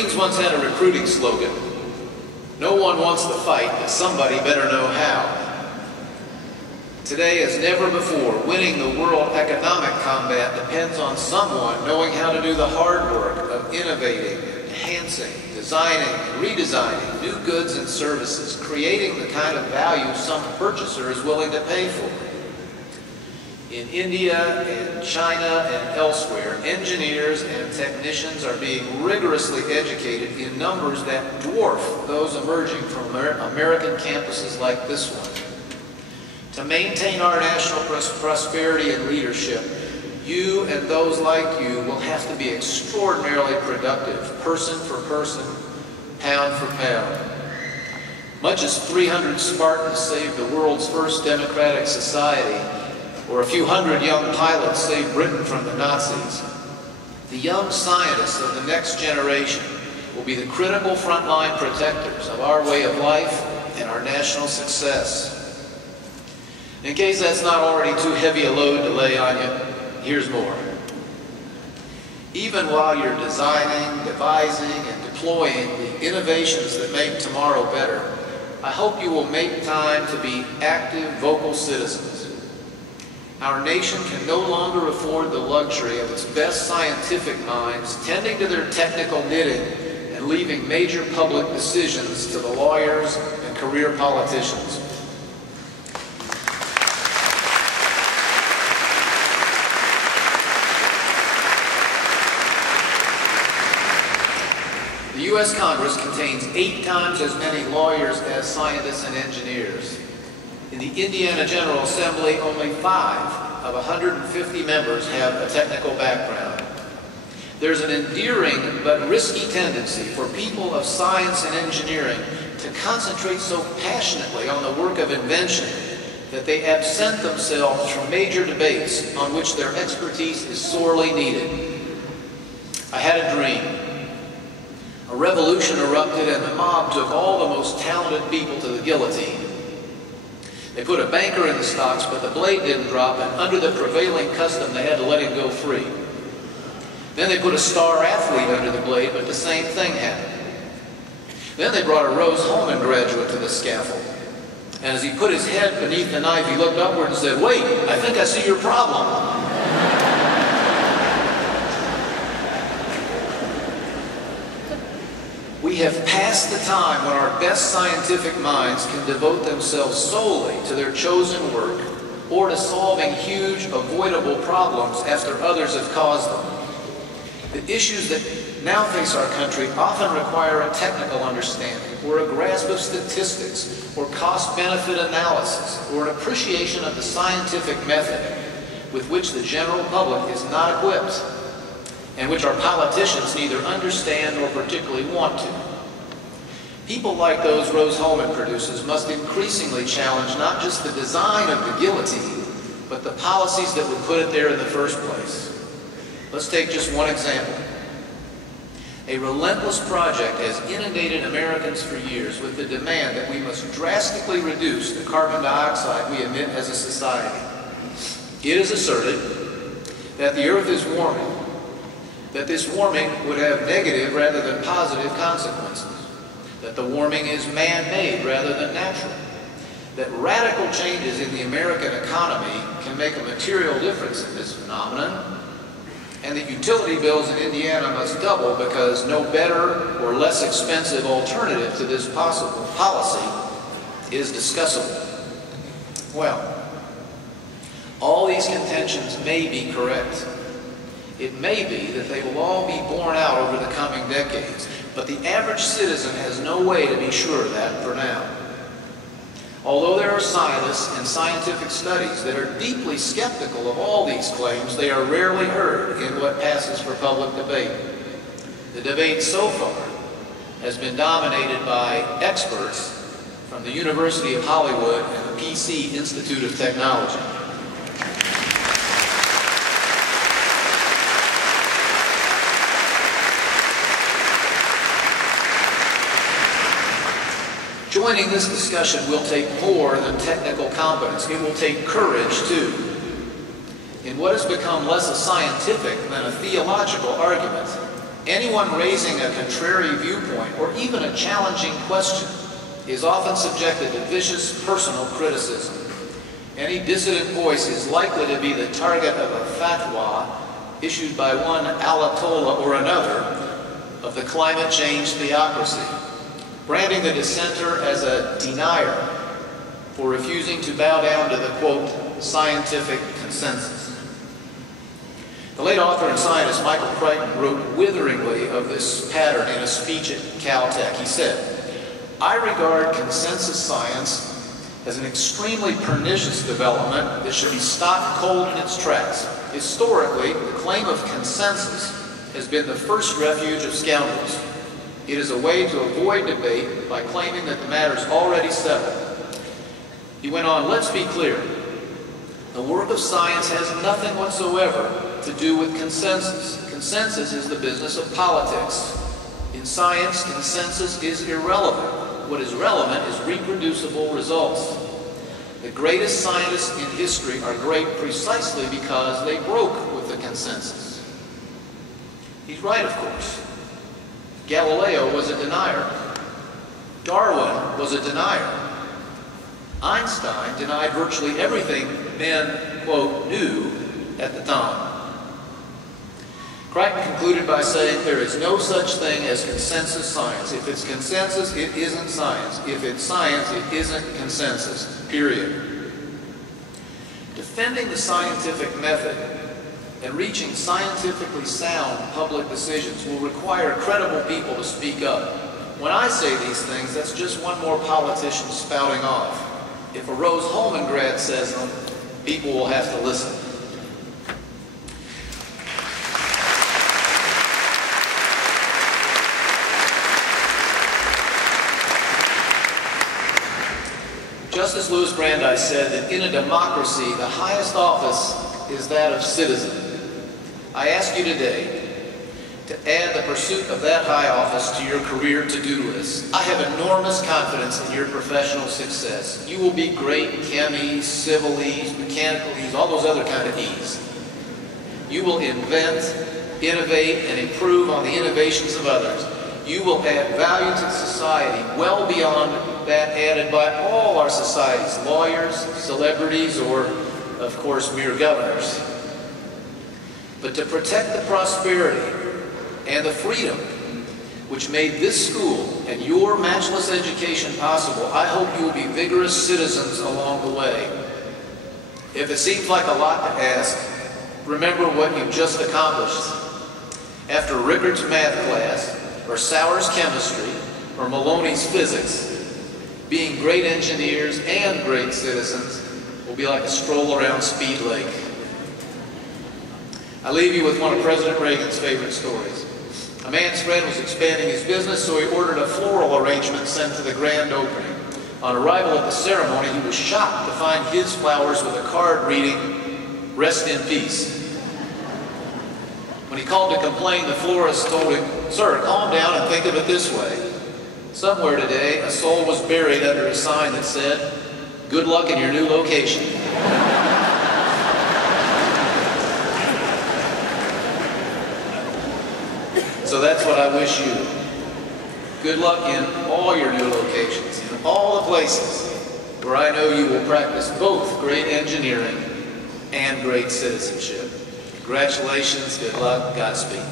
Marines once had a recruiting slogan: "No one wants to fight, but somebody better know how." Today, as never before, winning the world economic combat depends on someone knowing how to do the hard work of innovating, enhancing, designing, and redesigning new goods and services, creating the kind of value some purchaser is willing to pay for. In India, in China, and elsewhere, engineers and technicians are being rigorously educated in numbers that dwarf those emerging from American campuses like this one. To maintain our national prosperity and leadership, you and those like you will have to be extraordinarily productive, person for person, pound for pound. Much as 300 Spartans saved the world's first democratic society, or a few hundred young pilots saved Britain from the Nazis, the young scientists of the next generation will be the critical frontline protectors of our way of life and our national success. In case that's not already too heavy a load to lay on you, here's more. Even while you're designing, devising, and deploying the innovations that make tomorrow better, I hope you will make time to be active, vocal citizens. Our nation can no longer afford the luxury of its best scientific minds tending to their technical knitting and leaving major public decisions to the lawyers and career politicians. The U.S. Congress contains 8 times as many lawyers as scientists and engineers. In the Indiana General Assembly, only 5 of 150 members have a technical background. There's an endearing but risky tendency for people of science and engineering to concentrate so passionately on the work of invention that they absent themselves from major debates on which their expertise is sorely needed. I had a dream. A revolution erupted and the mob took all the most talented people to the guillotine. They put a banker in the stocks, but the blade didn't drop, and under the prevailing custom they had to let him go free. Then they put a star athlete under the blade, but the same thing happened. Then they brought a Rose-Hulman graduate to the scaffold. And as he put his head beneath the knife, he looked upward and said, "Wait, I think I see your problem." We have passed the time when our best scientific minds can devote themselves solely to their chosen work or to solving huge, avoidable problems after others have caused them. The issues that now face our country often require a technical understanding or a grasp of statistics or cost-benefit analysis or an appreciation of the scientific method with which the general public is not equipped, and which our politicians neither understand nor particularly want to. People like those Rose-Hulman produces must increasingly challenge not just the design of the guillotine, but the policies that would put it there in the first place. Let's take just one example. A relentless project has inundated Americans for years with the demand that we must drastically reduce the carbon dioxide we emit as a society. It is asserted that the Earth is warming, that this warming would have negative rather than positive consequences, that the warming is man-made rather than natural, that radical changes in the American economy can make a material difference in this phenomenon, and that utility bills in Indiana must double because no better or less expensive alternative to this possible policy is discussable. Well, all these contentions may be correct. It may be that they will all be borne out over the coming decades, but the average citizen has no way to be sure of that for now. Although there are scientists and scientific studies that are deeply skeptical of all these claims, they are rarely heard in what passes for public debate. The debate so far has been dominated by experts from the University of Hollywood and the PC Institute of Technology. Joining this discussion will take more than technical competence. It will take courage, too. In what has become less a scientific than a theological argument, Anyone raising a contrary viewpoint or even a challenging question is often subjected to vicious personal criticism. Any dissident voice is likely to be the target of a fatwa issued by one Ayatollah or another of the climate change theocracy, branding the dissenter as a denier for refusing to bow down to the, quote, scientific consensus. The late author and scientist Michael Crichton wrote witheringly of this pattern in a speech at Caltech. He said, "I regard consensus science as an extremely pernicious development that should be stopped cold in its tracks. Historically, the claim of consensus has been the first refuge of scoundrels. It is a way to avoid debate by claiming that the matter is already settled." He went on, "Let's be clear. The work of science has nothing whatsoever to do with consensus. Consensus is the business of politics. In science, consensus is irrelevant. What is relevant is reproducible results. The greatest scientists in history are great precisely because they broke with the consensus." He's right, of course. Galileo was a denier. Darwin was a denier. Einstein denied virtually everything men, quote, knew at the time. Crichton concluded by saying, "There is no such thing as consensus science. If it's consensus, it isn't science. If it's science, it isn't consensus, period." Defending the scientific method and reaching scientifically sound public decisions will require credible people to speak up. When I say these things, that's just one more politician spouting off. If a Rose-Hulman grad says them, people will have to listen. Justice Louis Brandeis said that in a democracy, the highest office is that of citizen. I ask you today to add the pursuit of that high office to your career to-do list. I have enormous confidence in your professional success. You will be great chemies, civil-es, mechanical-es, all those other kind of E's. You will invent, innovate, and improve on the innovations of others. You will add value to society well beyond that added by all our societies, lawyers, celebrities, or, of course, mere governors. But to protect the prosperity and the freedom which made this school and your matchless education possible, I hope you will be vigorous citizens along the way. If it seems like a lot to ask, remember what you've just accomplished. After Rickard's math class, or Sauer's chemistry, or Maloney's physics, being great engineers and great citizens will be like a stroll around Speed Lake. I leave you with one of President Reagan's favorite stories. A man's friend was expanding his business, so he ordered a floral arrangement sent to the grand opening. On arrival at the ceremony, he was shocked to find his flowers with a card reading, "Rest in peace." When he called to complain, the florist told him, "Sir, calm down and think of it this way. Somewhere today, a soul was buried under a sign that said, 'Good luck in your new location.'" So that's what I wish you. Good luck in all your new locations, in all the places where I know you will practice both great engineering and great citizenship. Congratulations, good luck, Godspeed.